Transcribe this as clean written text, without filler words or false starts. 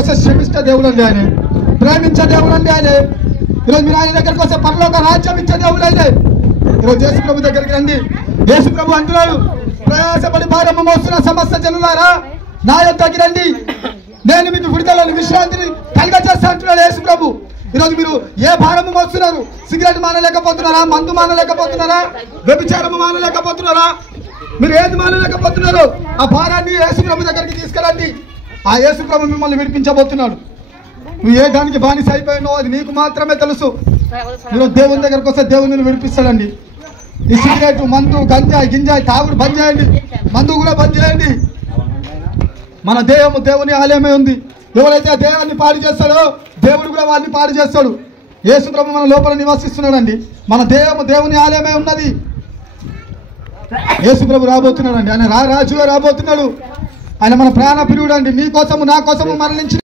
వస్తే క్షమించే దేవుడు అండి ఆయన, ప్రేమించే దేవుడు అండి ఆయన. ఈరోజు మీరు ఆయన దగ్గరికి వస్తే పరలోక రాజ్యం ఇచ్చే దేవుడు ఆయన. ఈరోజు యేసు ప్రభు దగ్గరికి రండి. యేసు ప్రభు అంటున్నాడు, ప్రయాసపడి భారము మోస్తున్న సమస్త జనులారా నా యొద్దకి రండి, నేను మీకు విడుదలను విశ్రాంతిని కలుగజేస్తా అంటున్నాడు యేసు ప్రభు. ఈరోజు మీరు ఏ భారము మోస్తున్నారు? సిగరెట్ మానలేకపోతున్నారా? మందు మానలేకపోతున్నారా? వ్యభిచారము మానలేకపోతున్నారా? మీరు ఏది మానలేకపోతున్నారో ఆ భారాన్ని యేసు ప్రభు దగ్గరికి తీసుకురండి. ఆ యేసు ప్రభు మిమ్మల్ని విడిపించబోతున్నాడు. నువ్వు ఏ దానికి బానిస అయిపోయినావు అది నీకు మాత్రమే తెలుసు. ఈరోజు దేవుని దగ్గరకు వస్తే దేవుని విడిపిస్తాడండి. ఈ సిగరెట్, మందు, గంజాయి, గింజాయి తాగుడు బంద్ చేయండి, మందు కూడా బంద్ చేయండి. మన దేహము దేవుని ఆలయమే ఉంది. ఎవరైతే ఆ దేహాన్ని పాడు చేస్తాడో దేవుడు కూడా వాడిని పాడు చేస్తాడు. యేసు ప్రభు మన లోపల నివసిస్తున్నాడండి. మన దేహము దేవుని ఆలయమే ఉన్నది. యేసు ప్రభు రాబోతున్నాడు అండి. ఆయన రాజుగా రాబోతున్నాడు. ఆయన మన ప్రాణ ప్రియుడు అండి. నీ కోసము నా కోసము మరణించి